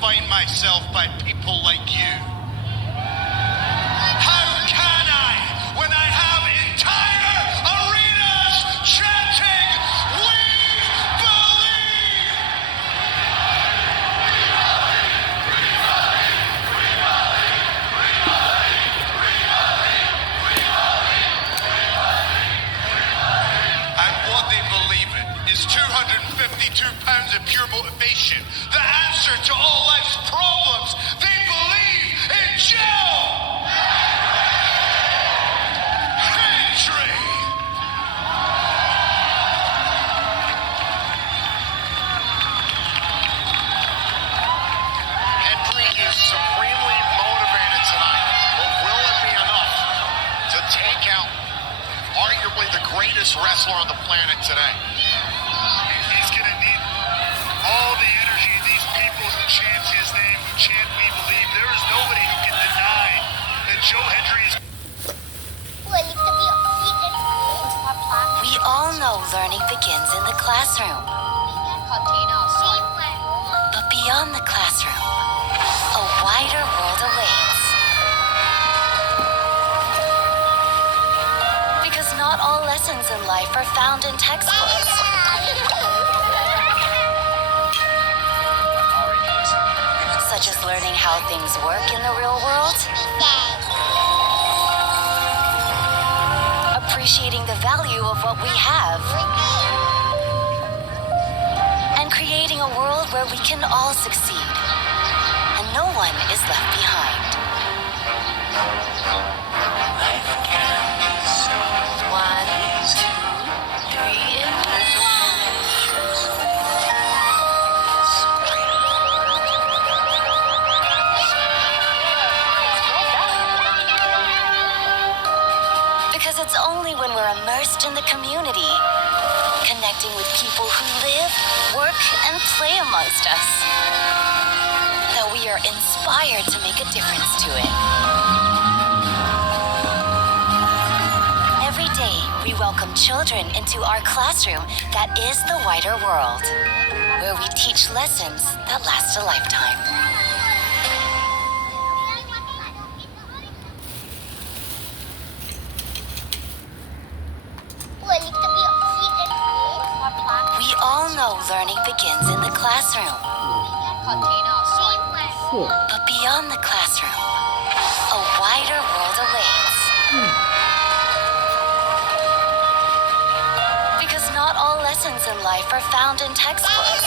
define myself by people like you. How can I when I have entire arenas chanting, "We believe"? And what they believe in is 252 pounds of pure motivation, the answer to all life's problems. They believe in Joe Hendry. Hendry is supremely motivated tonight, but will it be enough to take out arguably the greatest wrestler on the planet today? He's going to need all the energy of these people who chant his name, who chant "We Believe." There is nobody who can deny that Joe Hendry is... We all know learning begins in the classroom. But beyond the classroom, a wider world awaits. Because not all lessons in life are found in textbooks. Such as learning how things work in the real world. Appreciating the value of what we have. And creating a world where we can all succeed. And no one is left behind. Life can be so 1, 2, 3, and 1. Because it's only when we're immersed in the community, connecting with people who live, work, and play amongst us, that we are inspired to make a difference to it. Every day, we welcome children into our classroom that is the wider world, where we teach lessons that last a lifetime. We all know learning begins in the classroom. But beyond the classroom, a wider world awaits. Because not all lessons in life are found in textbooks.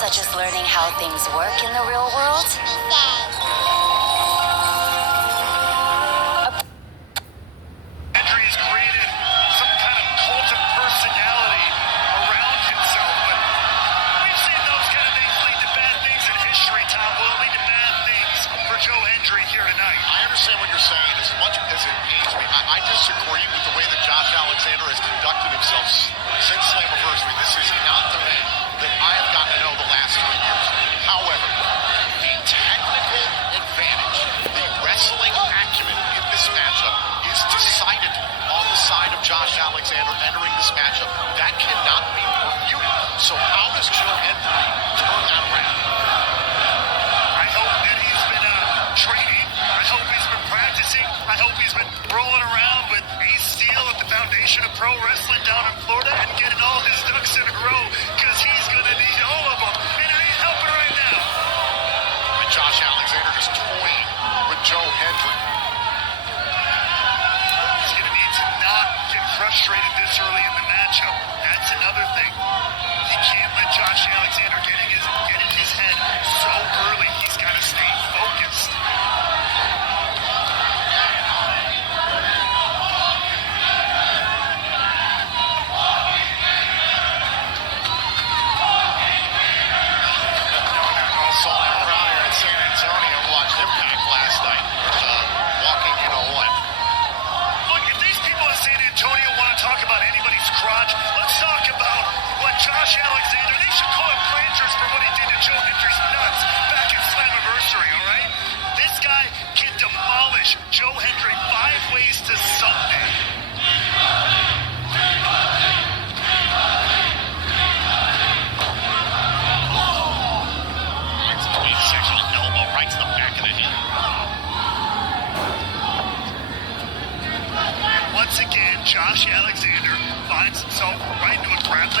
Such as learning how things work in the real world. Hendry's created some kind of cult of personality around himself, but we've seen those kind of things lead to bad things in history, Tom. Will it lead to bad things for Joe Hendry here tonight? I understand what you're saying. As much as it pains me, I disagree with the way that Josh Alexander has conducted himself since Slammiversary. This is not the man that I have gotten to know the last 3 years. However, the technical advantage, the wrestling acumen in this matchup is decided on the side of Josh Alexander entering this matchup. That cannot be refuted. So how does Joe Hendry turn that around? I hope that he's been training. I hope he's been practicing. I hope he's been rolling around with Ace Steel at the foundation of pro wrestling down in Florida and getting all his ducks in a row, because he's going to need all of them. And I ain't helping right now. And Josh Alexander just toying with Joe Hendry. He's going to need to not get frustrated this early in the matchup. That's another thing. He can't let Josh Alexander get in his head so early. He's got to stay focused.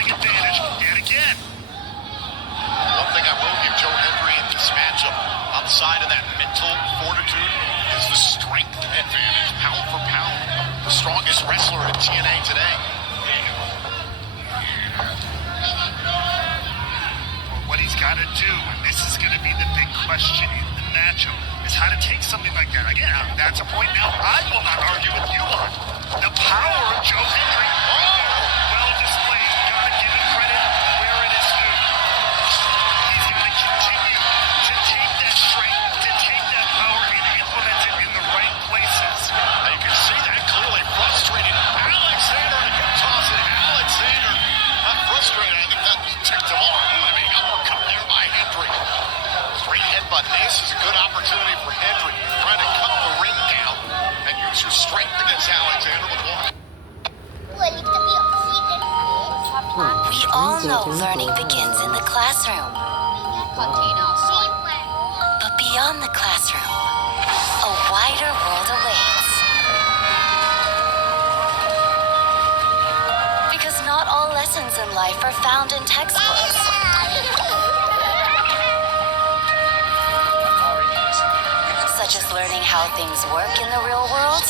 wrestling advantage yet again. One thing I will give Joe Hendry in this matchup, outside of that mental fortitude, is the strength advantage. Pound for pound, the strongest wrestler in TNA today. What he's got to do, and this is going to be the big question in the matchup, is how to take something like that. Again, that's a point now I will not argue with you on. The power of Joe Hendry, well displayed. Got to give him credit where it is due. He's got to continue to take that strength, to take that power, and implement it in the right places. Now you can see that clearly. Frustrated. Alexander and hip toss it. Alexander not frustrated. I think that ticked him off. I mean, uppercut there by Hendry. Great headbutt. This is a good opportunity for Hendry. Trying to cut the ring down and use your strength against Alexander with one. We all know learning begins in the classroom. But beyond the classroom, a wider world awaits. Because not all lessons in life are found in textbooks. Such as learning how things work in the real world.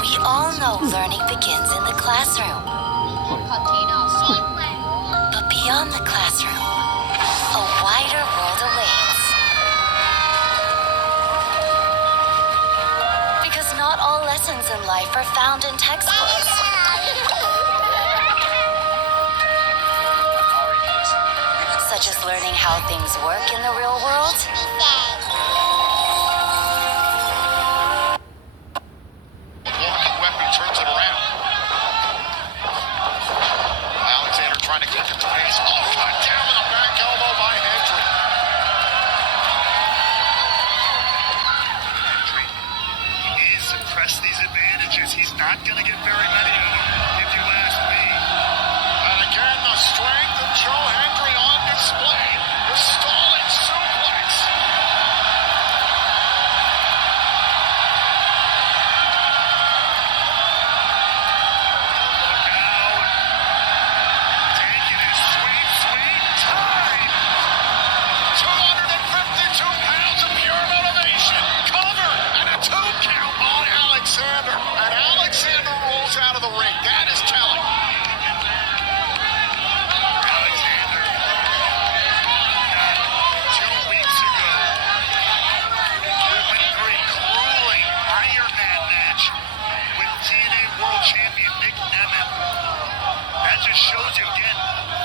We all know learning begins in the classroom. But beyond the classroom, a wider world awaits. Because not all lessons in life are found in textbooks. Such as learning how things work in the real world. Weapon turns it around. Alexander trying to keep it to pace. Oh, cut down with a back elbow by Hendry. Hendry, he needs to press these advantages. He's not going to get very many of them, if you ask me. And again, the strength of Joe Hendry on display. The stalling suplex. Look out. Taking his sweet, sweet time. 252 pounds of pure motivation. Cover and a 2 count on Alexander. And Alexander rolls out of the ring. That is telling. Alexander, 2 weeks ago, went through a grueling Iron Man match with TNA World Champion Nick Nemeth. That just shows you again,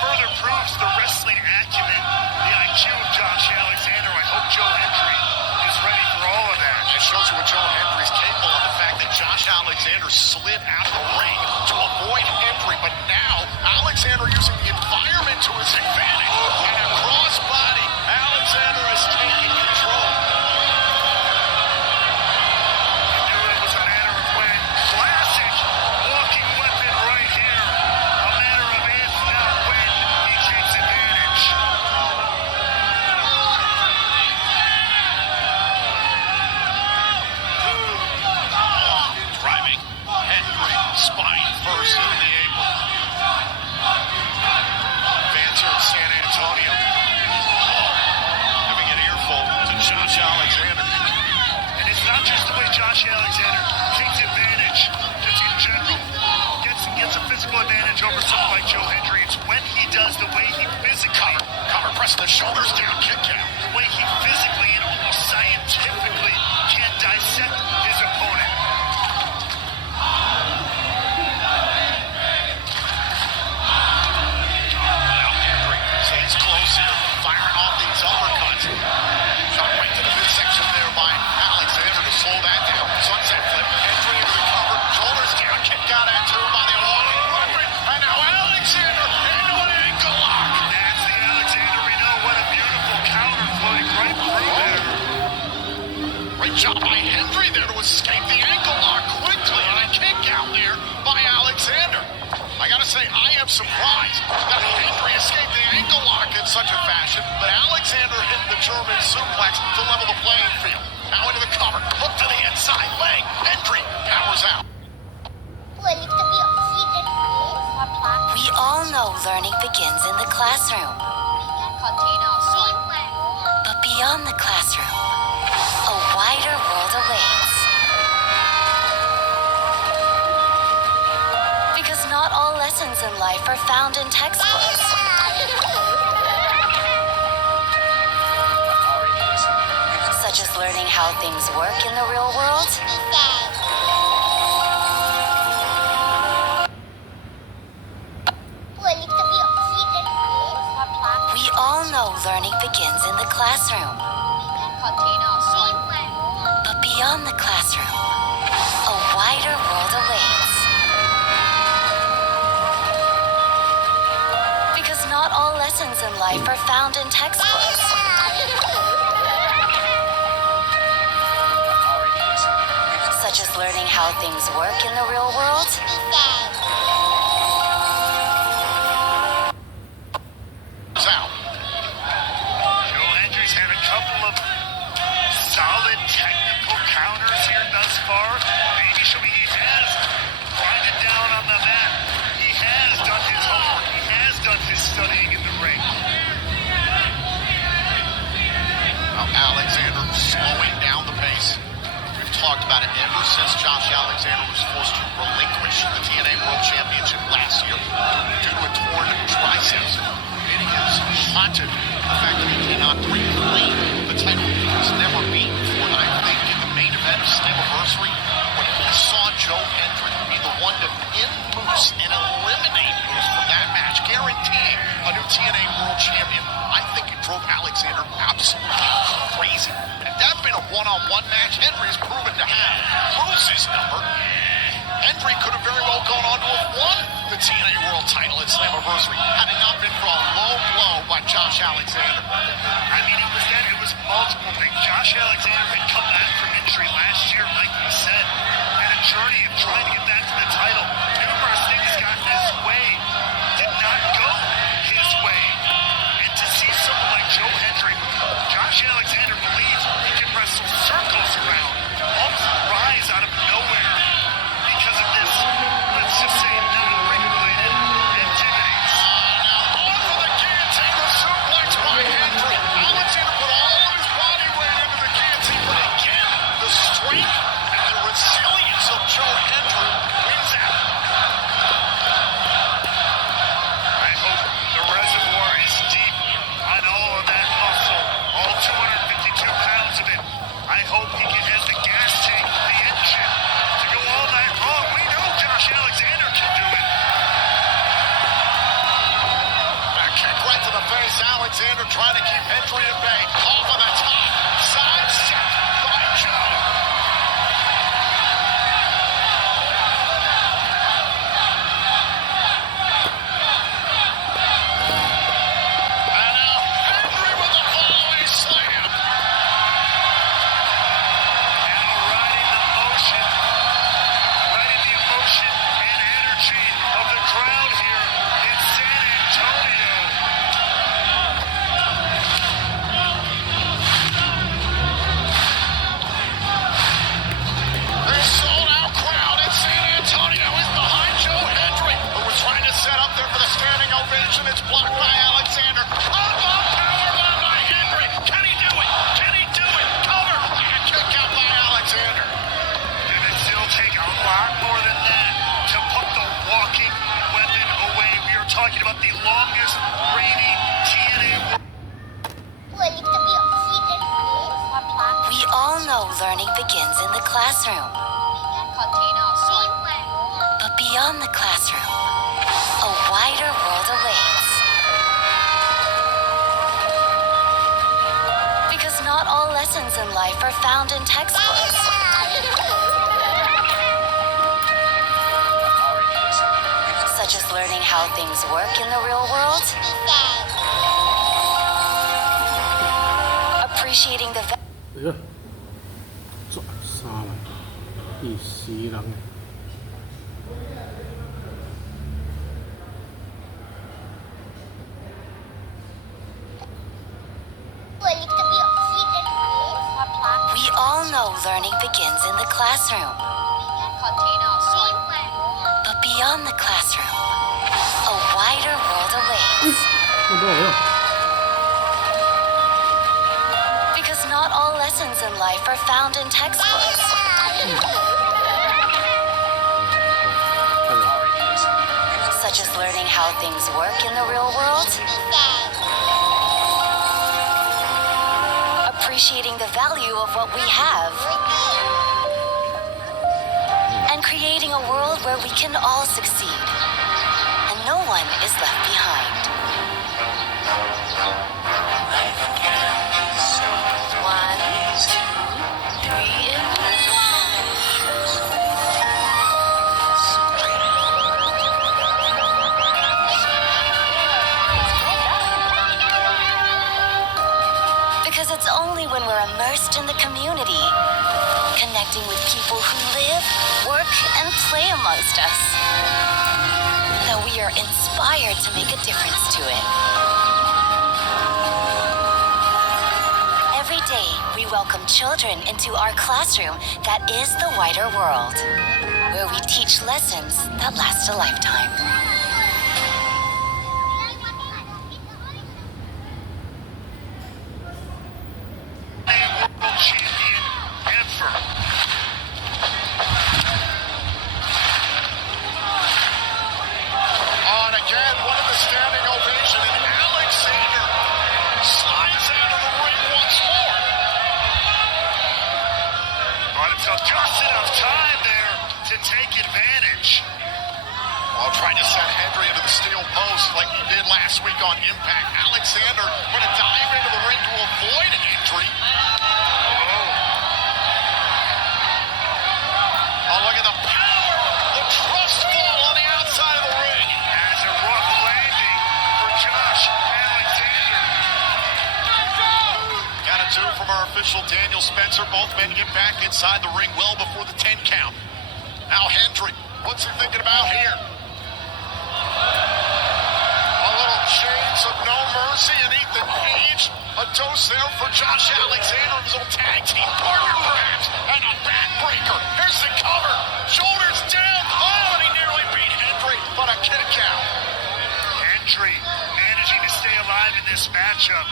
further proves the wrestling acumen, the IQ of Josh Alexander. I hope Joe Hendry is ready for all of that. It shows you what Joe Hendry's capable of. The fact that Josh Alexander slid out of the ring to avoid Hendry, but now Alexander using the environment to his advantage. And a crossbody, Alexander is taking control. You knew it was a matter of when. Classic walking weapon right here. A matter of if, not when, he takes advantage. Driving Hendry spine first into the apron. Fans here in San Antonio having an earful to Josh Alexander. And it's not just the way Josh Alexander takes advantage, just in general. Gets a physical advantage over someone like Joe Hendry. It's when he does, the way he physically, Cover, pressing the shoulders down, kick out. the way he physically and almost scientifically can dissect his opponent. Now Hendry stays close here, firing off these uppercuts. Shot right to the midsection there by Alexander to slow that down. Sunset flip, Hendry into the cover, shoulders down, kick out at 2 by the Olympic. And now Alexander into an ankle lock. That's the Alexander we know. What a beautiful counter floating right through there. Great job by Hendry there to escape the ankle lock quickly, and a kick out there by Alexander. I gotta say, I am surprised that Hendry escaped the ankle lock in such a fashion, but Alexander hit the German suplex to level the playing field. Now into the cover. Hook to the inside leg. Hendry powers out. We all know learning begins in the classroom. But beyond the classroom, a wider world awaits. Because not all lessons in life are found in textbooks. Such as learning how things work in the real world. We all know learning begins in the classroom. But beyond the classroom, a wider world awaits. Because not all lessons in life are found in textbooks. Such as learning how things work in the real world. Out. Joe Hendry's had a couple of solid technical counters here thus far. Maybe he has grinded down on the mat. He has done his homework. He has done his studying in the ring. Now Alexander slowing down the pace. We've talked about it ever since Josh Alexander was forced to relinquish the TNA World Championship last year due to a torn triceps. It has haunted the fact that he cannot reclaim the title. He was never beaten before. And I think in the main event of Slammiversary, when he saw Joe Hendry be the one to pin Moose and eliminate Moose from that match, guaranteeing a new TNA World Champion, I think it drove Alexander absolutely crazy. If that's been a one-on-one match, Hendry has proven to have Moose's number. Hendry could have very well gone on to have won the TNA World title at Slammiversary had it not been for a low blow by Josh Alexander. I mean, it was multiple things. Josh Alexander had come back from injury last year, like you said, had a journey of trying to get back to the title. Numerous things got in his way, did not go his way. And to see someone like Joe Hendry, Josh Alexander believes he can wrestle circles around, almost rise out of nowhere because of this, let's just say, non-ring-related activities. Now on for the guillotine, the suplex by Hendry. Alexander put all of his body weight into the guillotine, but again, the strength and the resilience of Joe Hendry wins out. I hope the reservoir is deep on all of that muscle, all 252 pounds of it. I hope he has the gas tank, the engine, to go all night long. We know Josh Alexander can do it. Back kick right to the face. Alexander trying to keep Hendry at bay. Off of the top. Side step by Joe. And now Hendry with the volley slam. Now riding the emotion and energy of the crowd here in San Antonio. This sold-out crowd in San Antonio is behind Joe Hendry, who was trying to set up there for the standing ovation. It's blocked by Alexander. Powerbomb by Hendry. Can he do it? Can he do it? Cover. And kick out by Alexander. And it still take a lot more than that to put the walking weapon away. We are talking about the longest reigning TNA World. We all know learning begins in the classroom. But beyond the classroom, a wider world awaits. Because not all lessons in life are found in textbooks. Such as learning how things work in the real world. Appreciating the Dạ. Rõ sao này. Ý xí lắm này. We all begins in the classroom. But beyond the classroom, a wider world awaits. 이거 뭐예요? Because not all lessons in life are found in textbooks. Such as learning how things work in the real world, appreciating the value of what we have, and creating a world where we can all succeed and no one is left behind. One, two, three, and because it's only when we're immersed in the community, connecting with people who live, work, and play amongst us, that we are inspired to make a difference to it. Every day, we welcome children into our classroom that is the wider world, where we teach lessons that last a lifetime. World champion ever. On again, one of the standing ovation, and Alexander slides out of the ring once more. Bought himself just enough time there to take advantage. While trying to send Hendry into the steel post like he did last week on Impact. Alexander going to dive into the ring to avoid an injury. Oh, look at the power! The trust fall on the outside of the ring. As a rough landing for Josh Alexander. Got a two from our official Daniel Spencer. Both men get back inside the ring well before the 10 count. Now Hendry, what's he thinking about here? A little chains of no mercy and Ethan Page. A dose there for Josh Alexander, his old tag team partner perhaps. And a backbreaker. Here's the cover. Shoulders down. Oh, and he nearly beat Hendry, but a kick out. Hendry managing to stay alive in this matchup.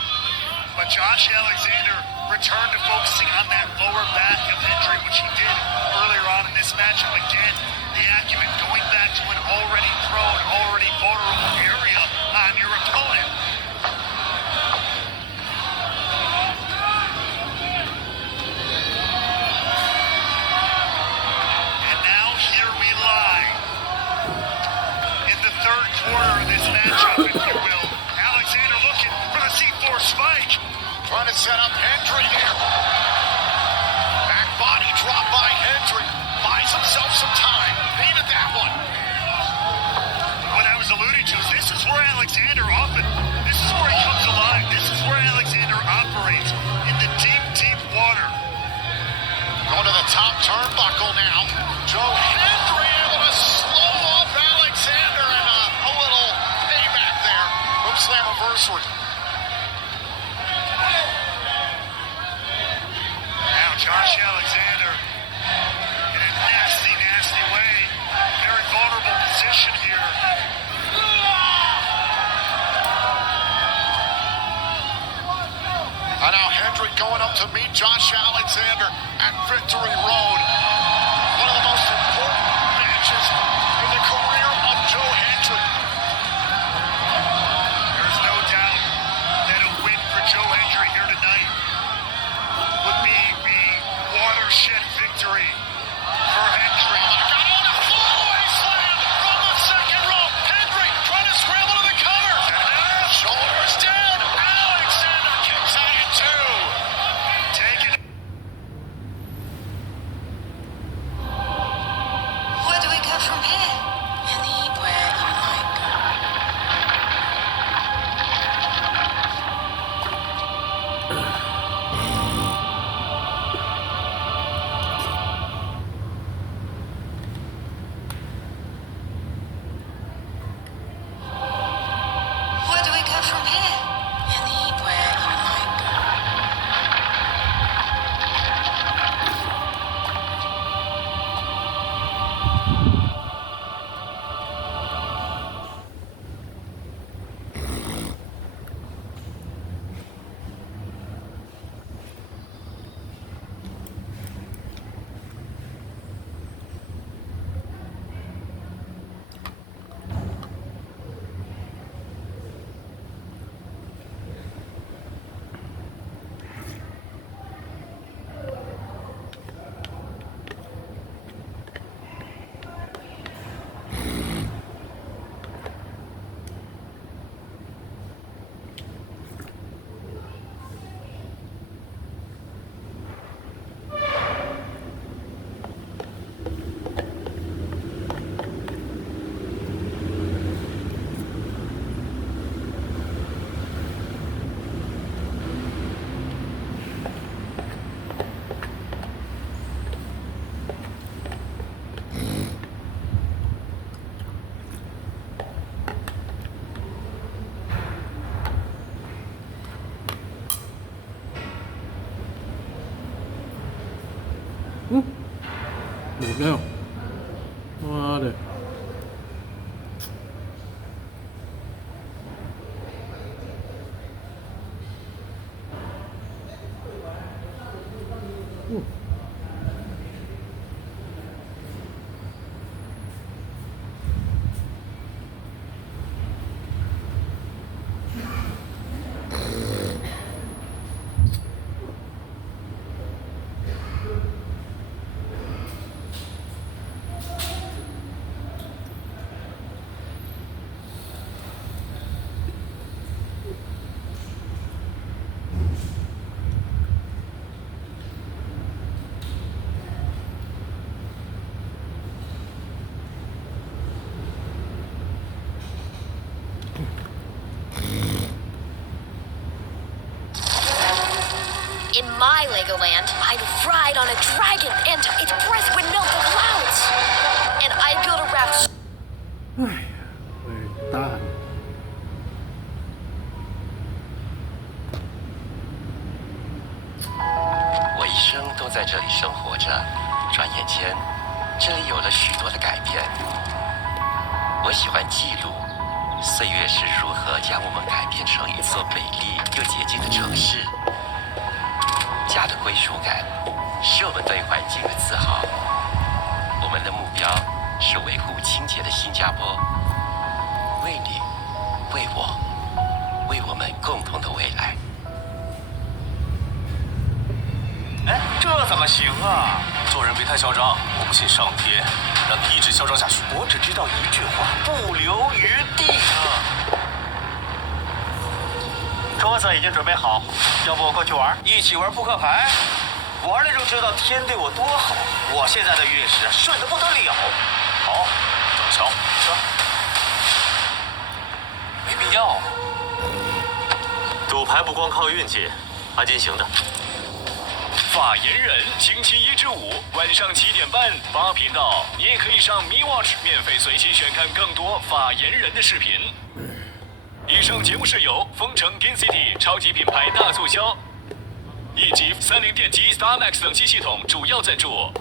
But Josh Alexander returned to focusing on that lower back of Hendry, which he did earlier on in this matchup. Again, the acumen going back to an already prone, already vulnerable area on your opponent. And now here we lie. In the third quarter of this matchup, if you will. Alexander looking for the C4 spike. Trying to set up Hendry there. Back body drop by Hendry. Buys himself some time. Needed that one. What I was alluding to is this is where Alexander this is where he comes alive. This is where Alexander operates in the deep, deep water. Going to the top turnbuckle now. Joe Hendry able to slow off Alexander, and a little payback there from Slammiversary. Now Josh Alexander in a nasty, nasty way. Very vulnerable position here. And now Hendry going up to meet Josh Alexander at Victory Road. One of the most important matches in the career of Joe Hendry. There's no doubt that a win for Joe Hendry here tonight would be a watershed victory for Hendry. Oh my God, on a fallaway slam from the second row. Hendry trying to scramble to the cover. Shoulders down. Alexander kicks out at two. Take it. Where do we go from here? Anywhere you like. Where do we go from here? Anywhere you like. หมดแล้วมาเลยIn my Legoland, I'd ride on a dragon and its breath would melt the clouds. And I'd build a raft. เฮ้ยเว้ยต้าน 我一生都在这里生活着，转眼间，这里有了许多的改变。我喜欢记录岁月是如何将我们改变成一座美丽又洁净的城市。家的归属感是我们对环境的自豪。我们的目标是维护清洁的新加坡，为你，为我，为我们共同的未来。哎，这怎么行啊？做人别太嚣张，我不信上天让你一直嚣张下去。我只知道一句话：不留余地。桌子已经准备好，要不过去玩？一起玩扑克牌，玩了就知道天对我多好。我现在的运势顺得不得了。好，等瞧。没必要。赌牌不光靠运气，还进行的。法言人，星期1至5晚上7点半8频道，你也可以上 Me Watch 免费随心选看更多法言人的视频。以上节目是由丰城 Gain City 超级品牌大促销，以及30电机 StarMax 冷气系统主要赞助。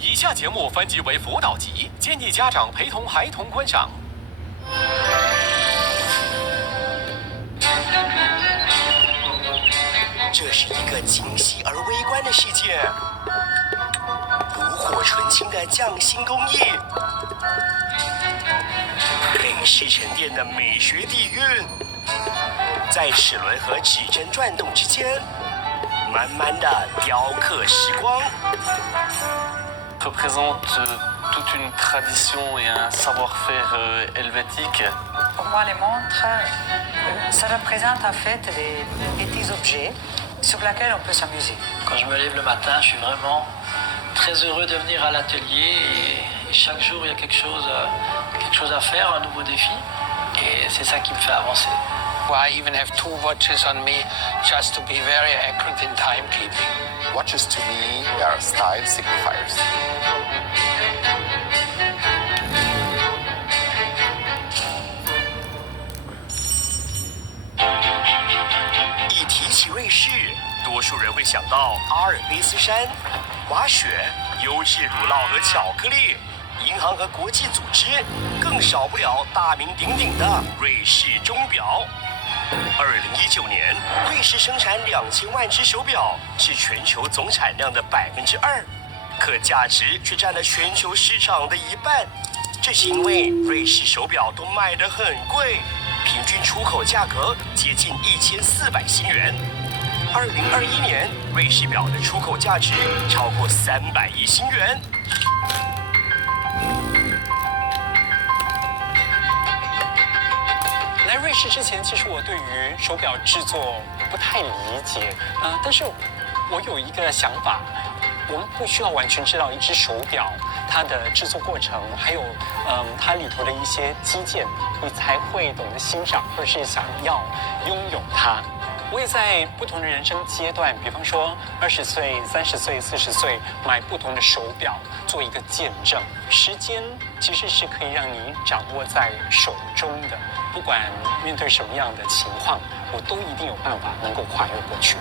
以下节目分级为辅导级，建议家长陪同孩童观赏。这是一个精细而微观的世界，炉火纯青的匠心工艺，美式沉淀的美学底蕴，在齿轮和指针转动之间，慢慢的雕刻时光。représente toute une tradition et un savoir-faire helvétique. Pour moi, les montres, ça représente en fait des petits objets sur lesquels on peut s'amuser. Quand je me lève le matin, je suis vraiment très heureux de venir à l'atelier et chaque jour il y a quelque chose à faire, un nouveau défi et c'est ça qui me fait avancer. I even have 2 watches on me just to be very accurate in timekeeping. Watches to me are style signifiers. 一提起瑞士，多数人会想到阿尔卑斯山、滑雪、优质乳酪和巧克力，银行和国际组织，更少不了大名鼎鼎的瑞士钟表。2019年，瑞士生产2000万只手表，是全球总产量的2%，可价值却占了全球市场的1半。这是因为瑞士手表都卖得很贵，平均出口价格接近1400新元。2021年，瑞士表的出口价值超过300亿新元。来瑞士之前，其实我对于手表制作不太理解，但是我有一个想法，我们不需要完全知道一只手表它的制作过程，还有它里头的一些机件，你才会懂得欣赏，或者是想要拥有它。我也在不同的人生阶段，比方说20岁、30岁、40岁，买不同的手表做一个见证。时间其实是可以让你掌握在手中的，不管面对什么样的情况，我都一定有办法能够跨越过去。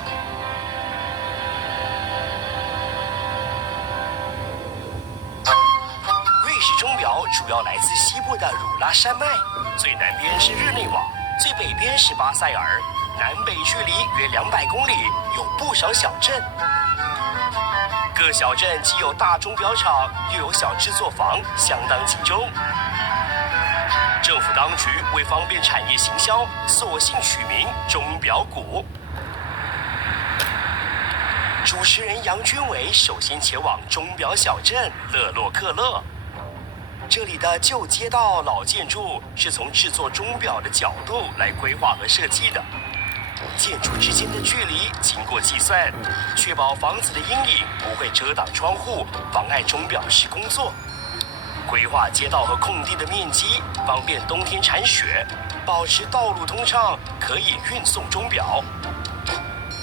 表主要来自西部的汝拉山脉，最南边是日内瓦，最北边是巴塞尔，南北距离约200公里，有不少小镇。各小镇既有大钟表厂，又有小制作坊，相当集中。政府当局为方便产业行销，索性取名钟表谷。主持人杨军伟首先前往钟表小镇勒洛克勒，这里的旧街道、老建筑是从制作钟表的角度来规划和设计的。建筑之间的距离经过计算，确保房子的阴影不会遮挡窗户，妨碍钟表师工作。规划街道和空地的面积，方便冬天铲雪，保持道路通畅，可以运送钟表。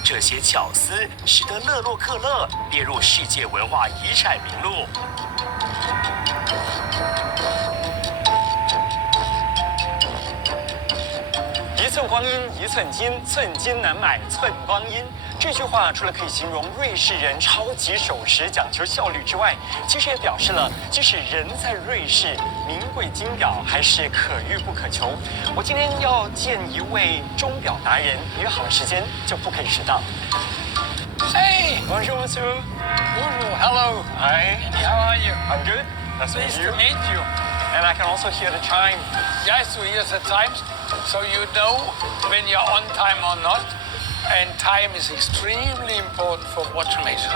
这些巧思使得勒洛克勒列入世界文化遗产名录。一寸光阴一寸金，寸金难买寸光阴。这句话除了可以形容瑞士人超级守时、讲求效率之外，其实也表示了，即使人在瑞士，名贵金表还是可遇不可求。我今天要见一位钟表达人，约好了时间就不可以迟到。Hey! Bonjour, monsieur. Bonjour, hello. Hi. How are you? I'm good. Nice Pleased to meet you. And I can also hear the chime. Yes, we hear the times, so you know when you're on time or not. And time is extremely important for watchmakers.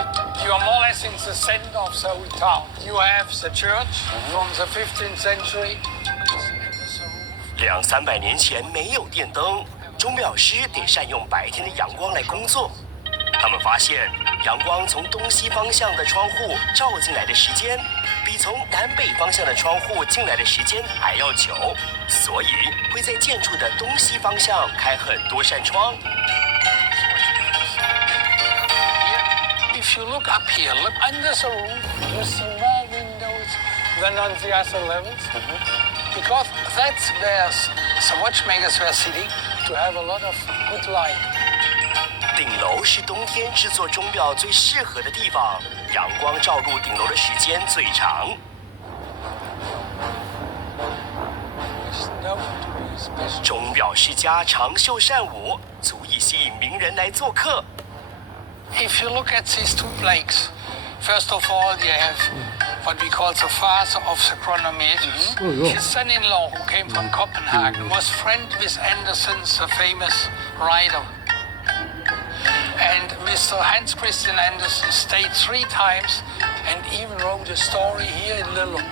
You are more or less in the center of the whole town. You have the church from the 15th century. 200-300年前没有电灯，钟表师得善用白天的阳光来工作。他们发现，阳光从东西方向的窗户照进来的时间，比从南北方向的窗户进来的时间还要久，所以会在建筑的东西方向开很多扇窗。If you look up here, look under the roof, you see more windows than on the other levels. Because that's where the watchmakers were sitting to have a lot of good light. 顶楼是冬天制作钟表最适合的地方，阳光照入顶楼的时间最长。钟表世家长袖善舞，足以吸引名人来做客。If you look at these two plaques, first of all, you have what we call the father of the chronometers. His son-in-law, who came from Copenhagen, was friend with Andersen, the famous writer. And Mr. Hans Christian Andersen stayed 3 times and even wrote a story here in Lillund.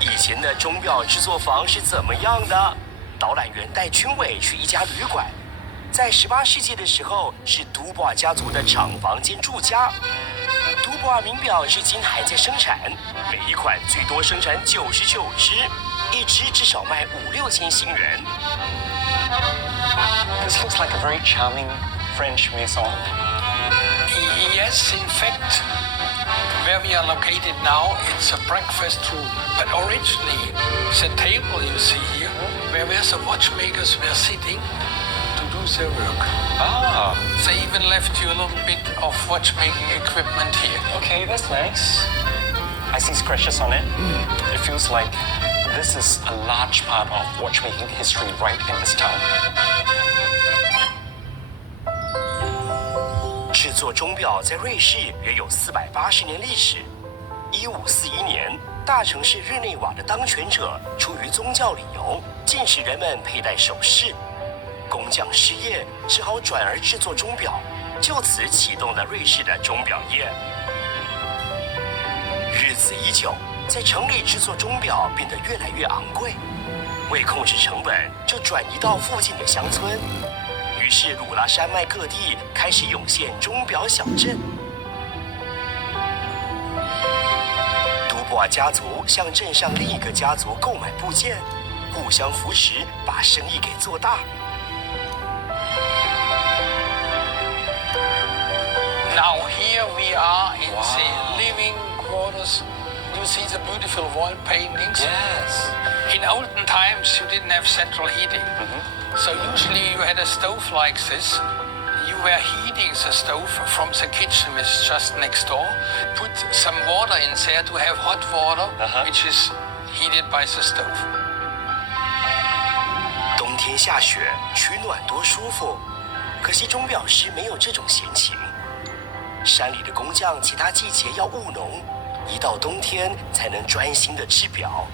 以前的钟表制作坊是怎么样的？导览员带军委去一家旅馆，在18世纪的时候是都布瓦家族的厂房兼住家。都布瓦名表至今还在生产，每一款最多生产99只，一只至少卖5-6千新元。This looks like a very charming French maison. Yes, in fact, where we are located now, it's a breakfast room. But originally, the table you see here, where the watchmakers were sitting to do their work. Ah. They even left you a little bit of watchmaking equipment here. Okay, that's nice. I see scratches on it. It feels like this is a large part of watchmaking history right in this town. 制作钟表在瑞士约有480年历史。1541年，大城市日内瓦的当权者出于宗教理由，禁止人们佩戴首饰。工匠失业，只好转而制作钟表，就此启动了瑞士的钟表业。日子已久，在城里制作钟表变得越来越昂贵，为控制成本，就转移到附近的乡村。于是，鲁拉山脉各地开始涌现钟表小镇。都布瓦家族向镇上另一个家族购买部件，互相扶持，把生意给做大。Now here we are in the living quarters. You see the beautiful wall paintings? Yes. In olden times, you didn't have central heating. So usually you had a stove like this. You were heating the stove from the kitchen, which is just next door. Put some water in there to have hot water, which is heated by the stove. 冬天下雪，取暖多舒服。可惜钟表师没有这种闲情。山里的工匠其他季节要务农，一到冬天才能专心的制表。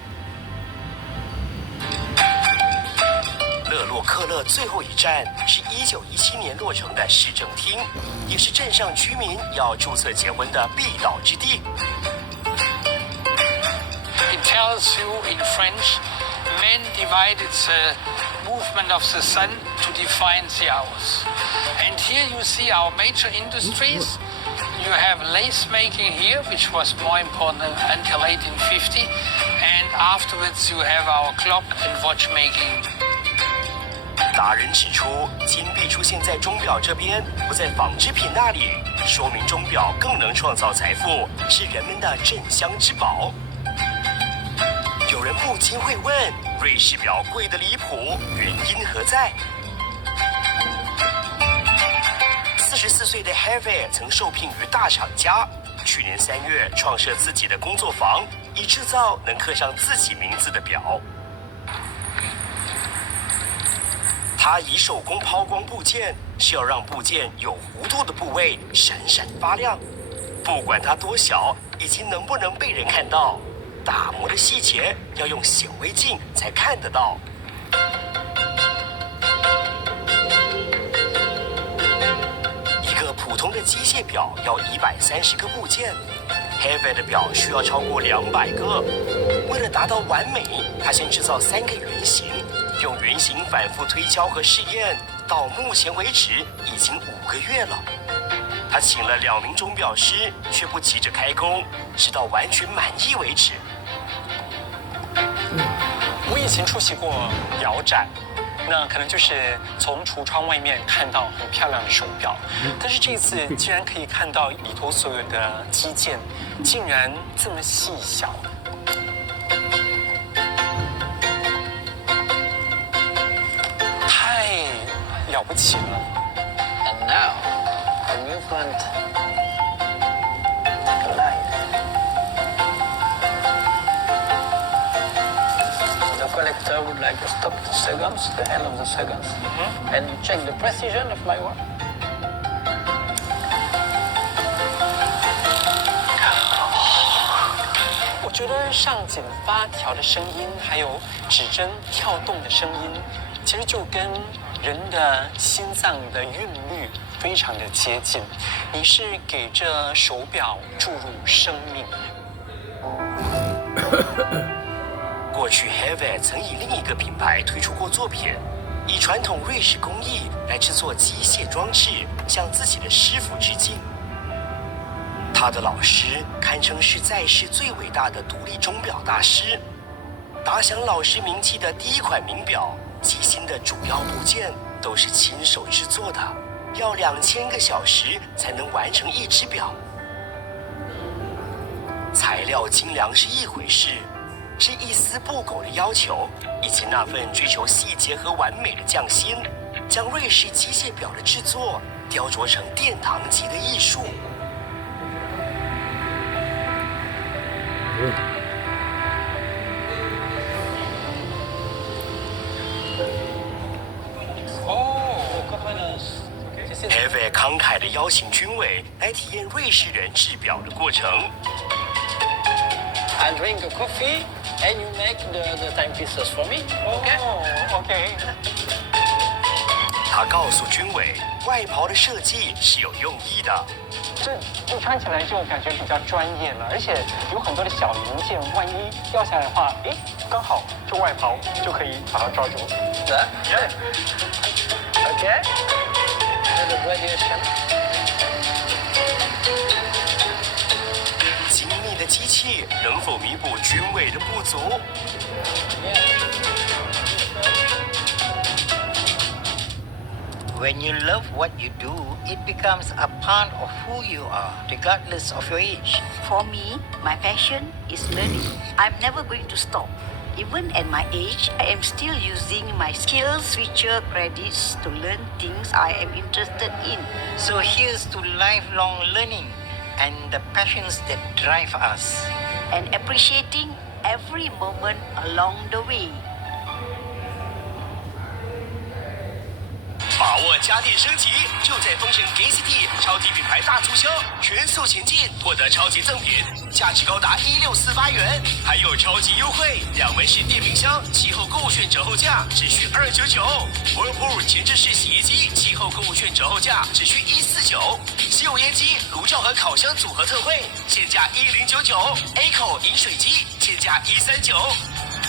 勒洛克勒最后一站是1917年落成的市政厅，也是镇上居民要注册结婚的必到之地。It tells you in French, men divided the movement of the sun to define the hours. And here you see our major industries. You have lace making here, which was more important until 1850. And afterwards you have our clock and watch making. 达人指出，金币出现在钟表这边，不在纺织品那里，说明钟表更能创造财富，是人们的镇乡之宝。有人不禁会问：瑞士表贵得离谱，原因何在？44岁的 Harvey 曾受聘于大厂家，去年3月创设自己的工作坊，以制造能刻上自己名字的表。他以手工抛光部件，是要让部件有弧度的部位闪闪发亮。不管它多小，以及能不能被人看到，打磨的细节要用显微镜才看得到。一个普通的机械表要130个部件 ，Harvey 的表需要超过200个。为了达到完美，他先制造3个原型。用原型反复推敲和试验，到目前为止已经5个月了。他请了2名钟表师，却不急着开工，直到完全满意为止。我以前出席过表展，那可能就是从橱窗外面看到很漂亮的手表，但是这一次竟然可以看到里头所有的机件，竟然这么细小。了不起了。And now, the movement live. The collector would like to stop the seconds, the end of the seconds, and check the precision of my work. 我觉得上紧发条的声音，还有指针跳动的声音，其实就跟人的心脏的韵律非常的接近，你是给这手表注入生命。过去 Harvey 曾以另一个品牌推出过作品，以传统瑞士工艺来制作机械装置，向自己的师傅致敬。他的老师堪称是在世最伟大的独立钟表大师，打响老师名气的第一款名表。机芯的主要部件都是亲手制作的，要2000个小时才能完成一只表。材料精良是一回事，是一丝不苟的要求，以及那份追求细节和完美的匠心，将瑞士机械表的制作雕琢成殿堂级的艺术。Harvey 慷慨地邀请军委来体验瑞士人制表的过程。I drink a coffee, and you make the timepieces for me. Okay? Oh, okay. 他告诉军委，外袍的设计是有用意的。这一穿起来就感觉比较专业了，而且有很多的小零件，万一掉下来的话，哎，刚好这外袍就可以把它抓住。Yeah. Okay. The graduation. 精密的机器能否弥补军委的不足？ When you love what you do, it becomes a part of who you are, regardless of your age. For me, my passion is learning. I'm never going to stop. Even at my age, I am still using my skills switcher credits to learn things I am interested in. So here's to lifelong learning and the passions that drive us. And appreciating every moment along the way. 把握家电升级，就在丰盛 GCT 超级品牌大促销，全速前进，获得超级赠品，价值高达1648元，还有超级优惠，2门式电冰箱气候购物券折后价只需299，Whirlpool 前置式洗衣机气候购物券折后价只需149，吸油烟机、炉灶和烤箱组合特惠，现价1099，A 口饮水机现价139，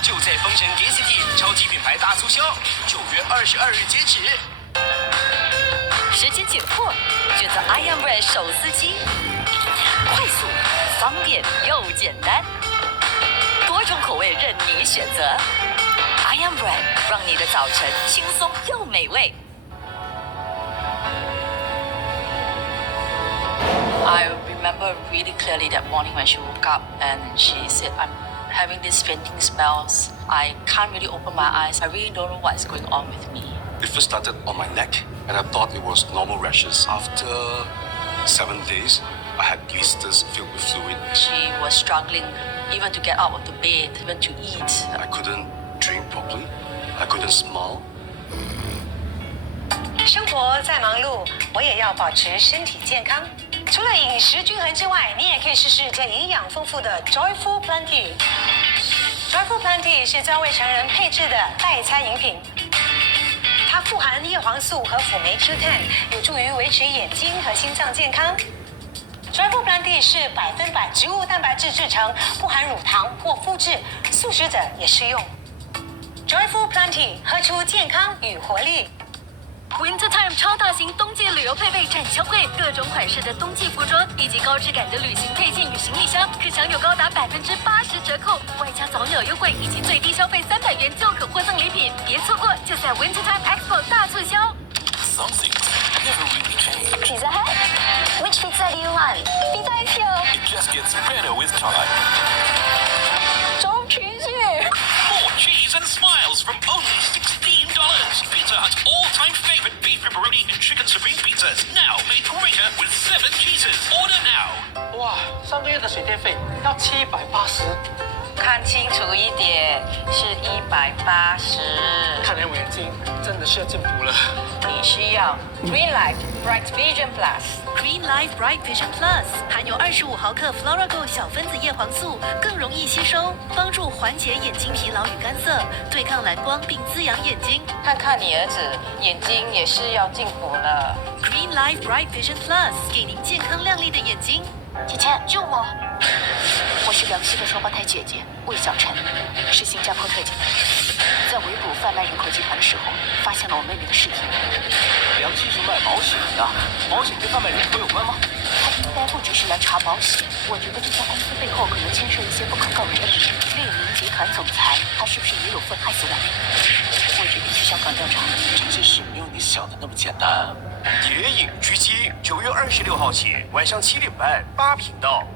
就在丰盛 GCT 超级品牌大促销，9月22日截止。时间紧迫，选择 Ion Bread 手撕鸡，快速、方便又简单，多种口味任你选择。Ion Bread 让你的早晨轻松又美味。I remember really clearly that morning when she woke up and she said, "I'm having these fainting spells. I can't really open my eyes. I really don't know what's going on with me." It first started on my neck, and I thought it was normal rashes. After 7 days, I had blisters filled with fluid. She was struggling even to get out of the bed, even to eat. I couldn't drink properly. I couldn't smile. 生活再忙碌，我也要保持身体健康。除了饮食均衡之外，你也可以试试这营养丰富的 Joyful Plenty。Joyful Plenty 是专为成人配置的代餐饮品。它富含叶黄素和辅酶支碳，有助于维持眼睛和心脏健康。Joyful Plenty 是100%植物蛋白质制成，不含乳糖或麸质，素食者也适用。Joyful Plenty 喝出健康与活力。Winter Time 超大型冬季旅游配备展销会，各种款式的冬季服装以及高质感的旅行配件与行李箱，可享有高达80%折扣，外加早鸟优惠以及最低消费300元就可获赠礼品，别错过，就在 Winter Time Expo 大促销。Some things never really change. Pizza Hut? Which pizza do you want? Pizza is here. It just gets better with time. 周奇姐 More cheese and smiles from only $16. Pizza Hut's all-time favorite beef pepperoni and chicken supreme pizzas now made greater with 7 cheeses. Order now. 哇，上个月的水电费要780。看清楚一点，是180。看来我眼睛真的是要进补了。你需要 Green Life Bright Vision Plus。Green Life Bright Vision Plus 含有25毫克 Flora-Go 小分子叶黄素，更容易吸收，帮助缓解眼睛疲劳与干涩，对抗蓝光并滋养眼睛。看看你儿子，眼睛也是要进补了。Green Life Bright Vision Plus 给您健康亮丽的眼睛。姐姐，救我！我是梁希的双胞胎姐姐魏小晨，是新加坡特警。在围捕贩卖人口集团的时候，发现了我妹妹的尸体。梁希是卖保险的，保险跟贩卖人口有关吗？他应该不只是来查保险，我觉得这家公司背后可能牵涉一些不可告人的秘密。猎名集团总裁，他是不是也有份害死我妹？我决定去香港调查。这件事没有你想的那么简单。野影狙击，9月26号起，晚上7点半8频道。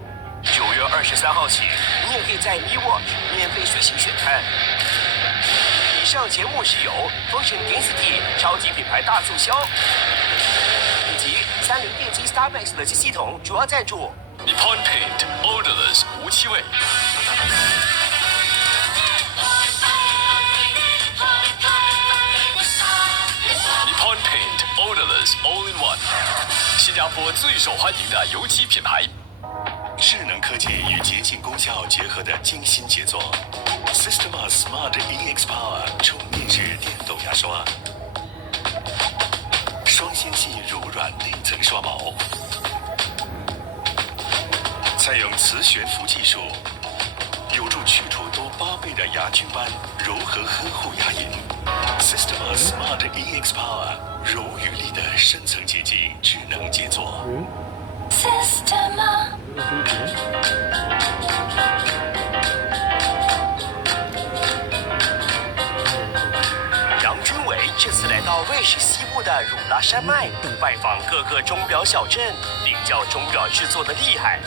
9月23号起，你也可以在 MeWatch 免费随行选看。以上节目是由丰盛 GCT 超级品牌大促销以及30电机 Starbucks 冷气系统主要赞助。Nippon Paint Odorless 无气味。Nippon Paint Odorless All-in-One， 新加坡最受欢迎的油漆品牌。智能科技与洁净功效结合的精心杰作 ，Systema Smart EX Power 充电式电动牙刷，双纤细柔软内层刷毛，采用磁悬浮技术，有助去除多8倍的牙菌斑，柔和呵护牙龈。Systema Smart EX Power 柔与力的深层洁净智能杰作。Systema。杨军伟这次来到瑞士西部的汝拉山脉，拜访各个钟表小镇，领教钟表制作的厉害。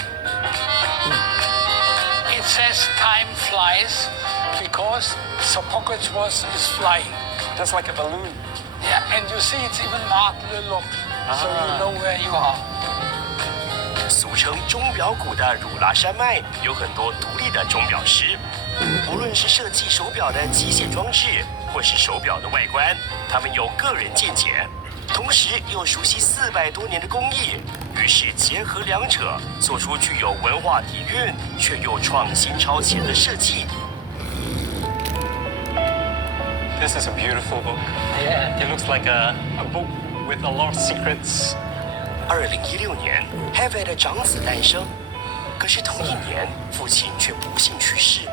It says time flies, because the pocket watch is flying. Just like a balloon. Yeah, and you see it's even marked the look, so you know where you are. 俗称钟表谷的汝拉山脉有很多独立的钟表师，无论是设计手表的机械装置，或是手表的外观，他们有个人见解，同时又熟悉400多年的工艺，于是结合两者，做出具有文化底蕴却又创新超前的设计。This is a beautiful book. Yeah. It looks like a book with a lot of secrets. 2016年 ，Heavy 的长子诞生，可是同一年，父亲却不幸去世。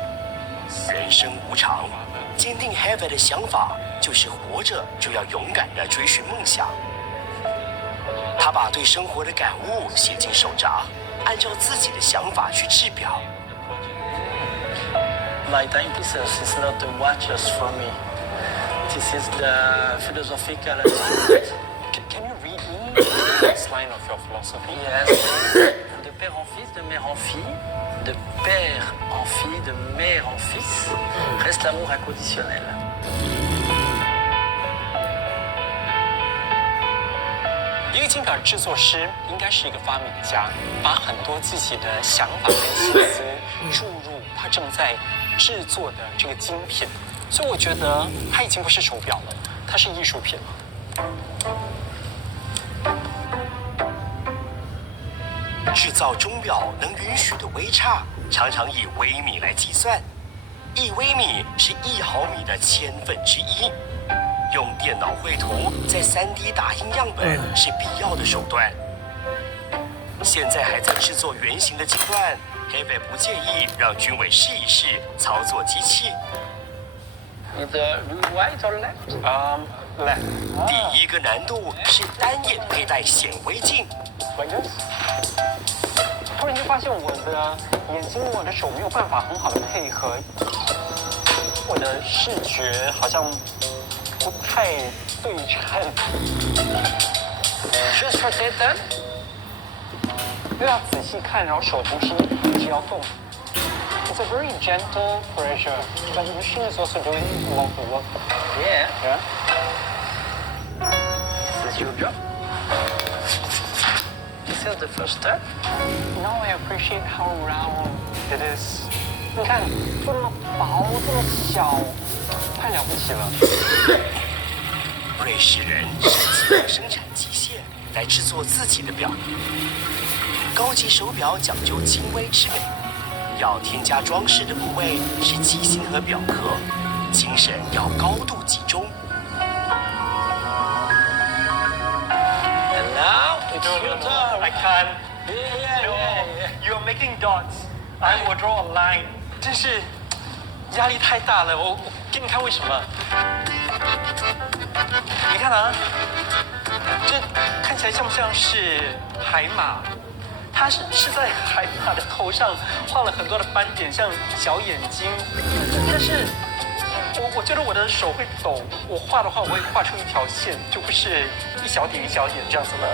人生无常，坚定 Heavy 的想法就是活着就要勇敢地追寻梦想。他把对生活的感悟写进手札，按照自己的想法去制表。My timepieces is not the watches for me. This is the philosophical aspect. Can you read me this line of your philosophy? Yes. De père en fils, de mère en fille, de père en fille, de mère en fils, reste l'amour inconditionnel. 一个金表制作师应该是一个发明家，把很多自己的想法跟心思注入他正在制作的这个精品，所以我觉得它已经不是手表了，它是艺术品了。制造钟表能允许的微差，常常以微米来计算，1微米是1毫米的1/1000。用电脑绘图在3D 打印样本是必要的手段。现在还在制作原型的阶段，黑贝不介意让军委试一试操作机器。Either right or left? Left. 第一个难度是单眼佩戴显微镜。Like this? 突然间发现我的眼睛、我的手没有办法很好的配合，我的视觉好像不太对称。Just rotate them. 又要仔细看，然后手同时一直要动。It's a very gentle pressure, but the machine is also doing a lot of work. Yeah. Yeah. This is your job. This is the first step. Now I appreciate how round it is. 你看，这么薄，这么小，太了不起了。瑞士人擅自生产机械来制作自己的表。高级手表讲究精微之美，要添加装饰的部位是机芯和表壳，精神要高度集中。And now it's your turn. I can't. Yeah. You're making dots. I will draw a line. 真是压力太大了。我给你看为什么？你看啊，这看起来像不像是海马？它是在海马的头上画了很多的斑点，像小眼睛。但是我觉得我的手会抖，我画的话我会画出一条线，就不是一小点一小点这样子了。